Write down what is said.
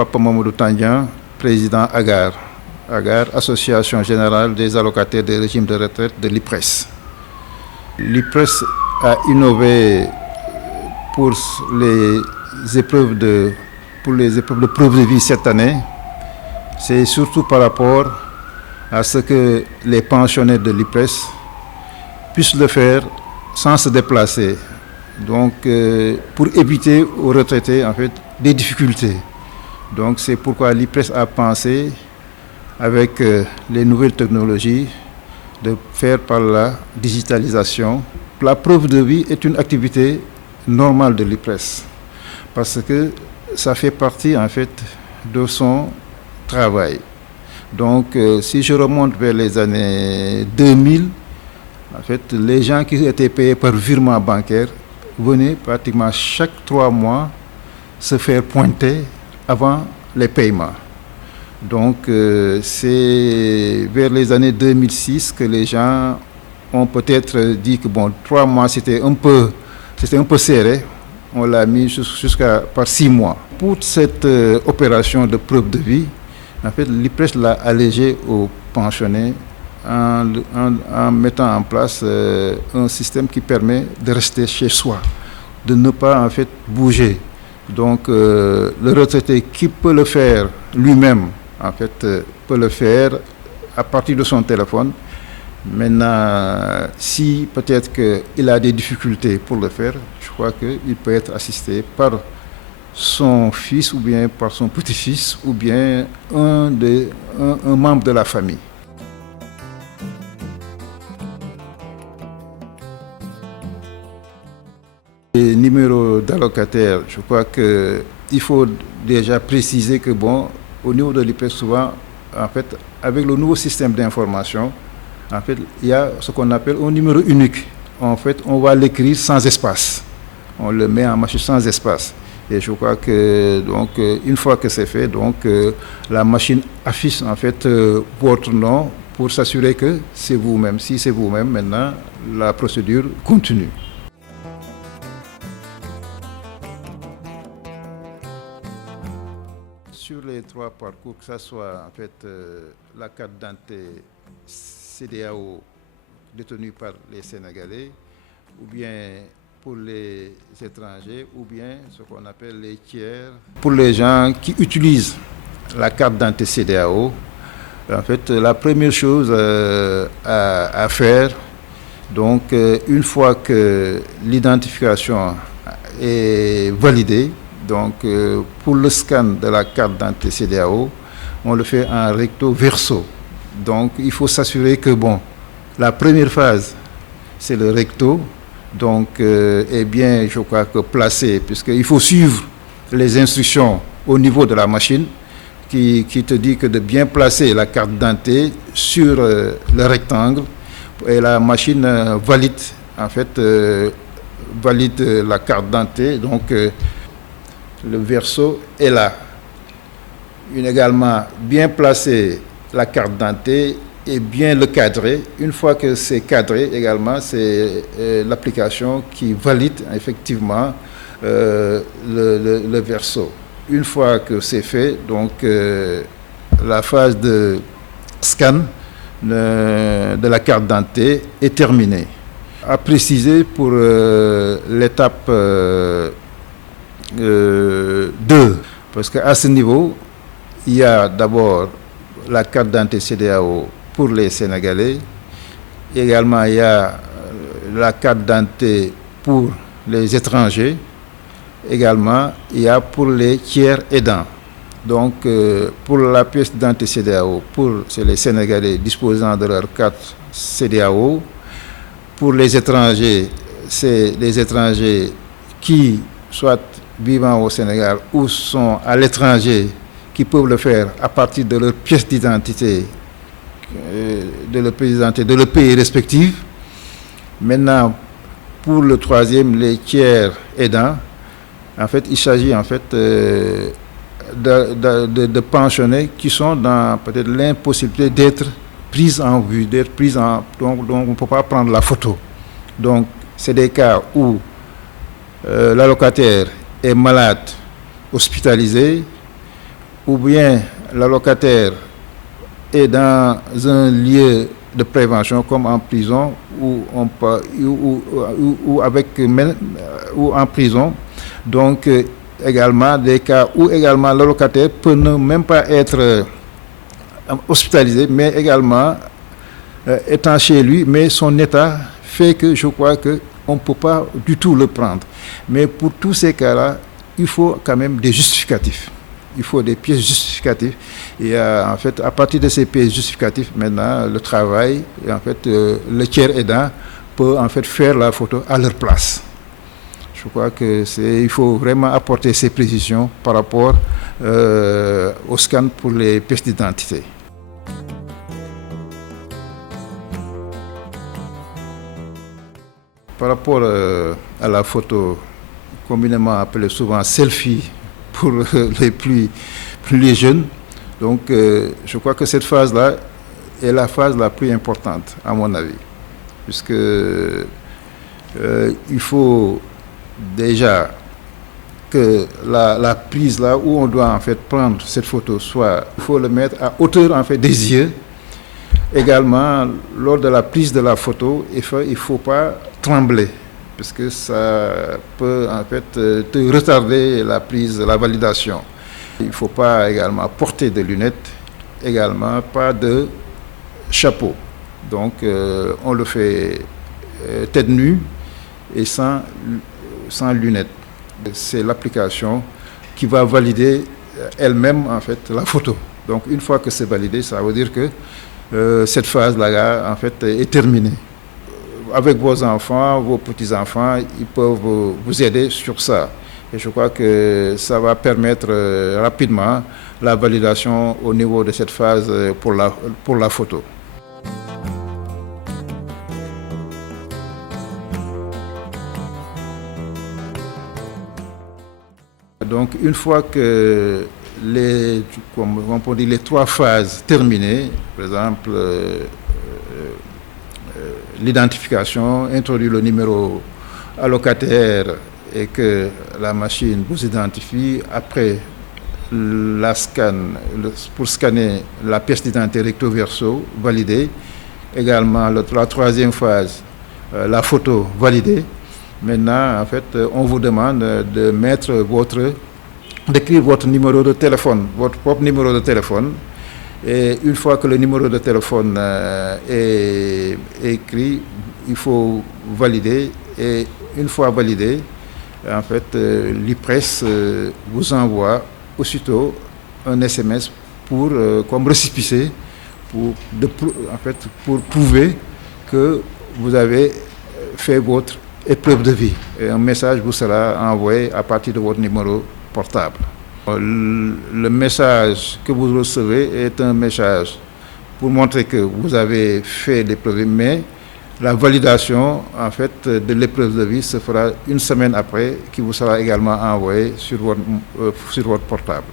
Papa Mamadou Tandian, président AGAR. AGAR, Association Générale des Allocataires des régimes de retraite de l'IPRES. L'IPRES a innové pour les épreuves de preuve de vie cette année. C'est surtout par rapport à ce que les pensionnaires de l'IPRES puissent le faire sans se déplacer. Donc, pour éviter aux retraités en fait des difficultés. Donc, c'est pourquoi l'IPRES a pensé, avec les nouvelles technologies, de faire par la digitalisation. La preuve de vie est une activité normale de l'IPRES parce que ça fait partie en fait de son travail. Donc, si je remonte vers les années 2000, en fait, les gens qui étaient payés par virement bancaire venaient pratiquement chaque 3 mois se faire pointer avant les paiements. Donc, c'est vers les années 2006 que les gens ont peut-être dit que 3 mois c'était un peu serré. On l'a mis jusqu'à par 6 mois. Pour cette opération de preuve de vie, en fait, l'IPRES l'a allégé aux pensionnés en mettant en place un système qui permet de rester chez soi, de ne pas en fait bouger. Donc, le retraité qui peut le faire lui-même, en fait, peut le faire à partir de son téléphone. Maintenant, si peut-être qu'il a des difficultés pour le faire, je crois qu'il peut être assisté par son fils ou bien par son petit-fils ou bien un membre de la famille. Les numéros d'allocataires, je crois qu'il faut déjà préciser que au niveau de l'IPRES, souvent, en fait, avec le nouveau système d'information, en fait, il y a ce qu'on appelle un numéro unique. En fait, on va l'écrire sans espace. On le met en machine sans espace. Et je crois que, donc, une fois que c'est fait, donc, la machine affiche, en fait, votre nom pour s'assurer que c'est vous-même. Si c'est vous-même, maintenant, la procédure continue. Sur les 3 parcours, que ce soit en fait la carte d'identité CEDEAO détenue par les Sénégalais, ou bien pour les étrangers, ou bien ce qu'on appelle les tiers. Pour les gens qui utilisent la carte d'identité CEDEAO, en fait, la première chose à faire, donc une fois que l'identification est validée, donc, pour le scan de la carte d'identité CEDEAO, on le fait en recto verso. Donc, il faut s'assurer que, la première phase, c'est le recto. Donc, est bien, je crois que placé, puisqu'il faut suivre les instructions au niveau de la machine qui te dit que de bien placer la carte d'identité sur le rectangle et la machine valide, en fait, valide la carte d'identité. Donc, le verso est là. Également, bien placer la carte d'identité et bien le cadrer. Une fois que c'est cadré, également, c'est l'application qui valide effectivement le verso. Une fois que c'est fait, donc la phase de scan de la carte d'identité est terminée. À préciser pour l'étape 2, parce qu'à ce niveau, il y a d'abord la carte d'identité CEDEAO pour les Sénégalais. Également, il y a la carte d'identité pour les étrangers. Également, il y a pour les tiers aidants. Donc, pour la pièce d'identité CEDEAO, c'est les Sénégalais disposant de leur carte CEDEAO. Pour les étrangers, c'est les étrangers qui soit vivant au Sénégal ou sont à l'étranger qui peuvent le faire à partir de leur pièce d'identité, de leur pays respectif. Maintenant, pour le troisième, les tiers aidants, en fait, il s'agit en fait de pensionnés qui sont dans peut-être l'impossibilité d'être pris en vue, donc on ne peut pas prendre la photo. Donc, c'est des cas où l'allocataire est malade, hospitalisé, ou bien l'allocataire est dans un lieu de prévention comme en prison ou en prison. Donc également des cas où également l'allocataire peut ne même pas être hospitalisé, mais également étant chez lui, mais son état fait que je crois qu'on ne peut pas du tout le prendre. Mais pour tous ces cas-là, il faut quand même des justificatifs. Il faut des pièces justificatives. Et en fait, à partir de ces pièces justificatives, maintenant, le travail, et en fait, le tiers aidant peut en fait faire la photo à leur place. Je crois il faut vraiment apporter ces précisions par rapport au scan pour les pièces d'identité. Par rapport à la photo communément appelée souvent selfie pour les plus jeunes, donc je crois que cette phase-là est la phase la plus importante à mon avis, puisque il faut déjà que la prise là où on doit en fait prendre cette photo il faut le mettre à hauteur en fait des yeux. Également, lors de la prise de la photo, il faut pas trembler, parce que ça peut en fait te retarder la prise, la validation. Il ne faut pas également porter de lunettes, également pas de chapeau. Donc on le fait tête nue et sans lunettes. C'est l'application qui va valider elle-même en fait la photo. Donc une fois que c'est validé, ça veut dire que cette phase-là en fait est terminée. Avec vos enfants, vos petits-enfants, ils peuvent vous aider sur ça. Et je crois que ça va permettre rapidement la validation au niveau de cette phase pour la photo. Donc une fois que les 3 phases terminées, par exemple l'identification, introduire le numéro allocataire et que la machine vous identifie, après pour scanner la pièce d'identité recto verso validée, également la 3e phase, la photo validée. Maintenant, en fait, on vous demande d'écrire votre numéro de téléphone, votre propre numéro de téléphone. Et une fois que le numéro de téléphone est écrit, il faut valider. Et une fois validé, en fait, l'IPRES vous envoie aussitôt un SMS comme récépissé pour prouver que vous avez fait votre épreuve de vie. Et un message vous sera envoyé à partir de votre numéro portable. Le message que vous recevez est un message pour montrer que vous avez fait l'épreuve, mais la validation en fait de l'épreuve de vie se fera une semaine après, qui vous sera également envoyée sur votre portable.